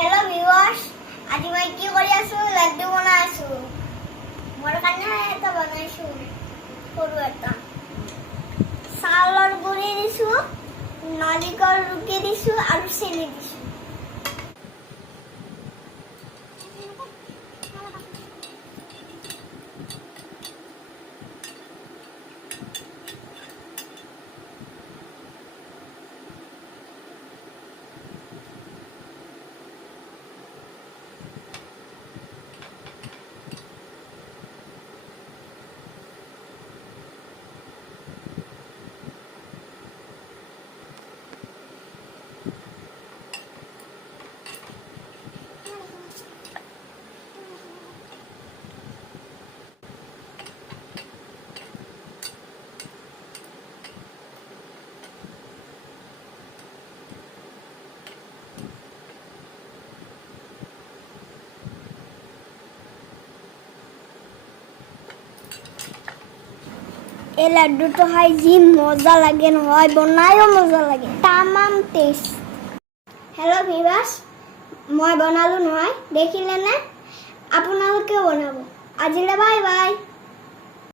Hello viewers, আজি মই কি কৰি আছো লাড্ডু বনাই আছো মোৰ কাৰণে এটা বনাইছো সৰু এটা চাউলৰ গুৰি দিছো নাৰিকল ৰুকি দিছো আৰু চেনি দিছো এই লাড্ডুটো খাই যি মজা লাগে নহয় বনায়ও মজা লাগে তামাম টেষ্ট হেল্ল' ভিউৱাৰ্ছ মই বনালো নহয় দেখিলে নে আপোনালোকেও বনাব আজিলৈ বাই বাই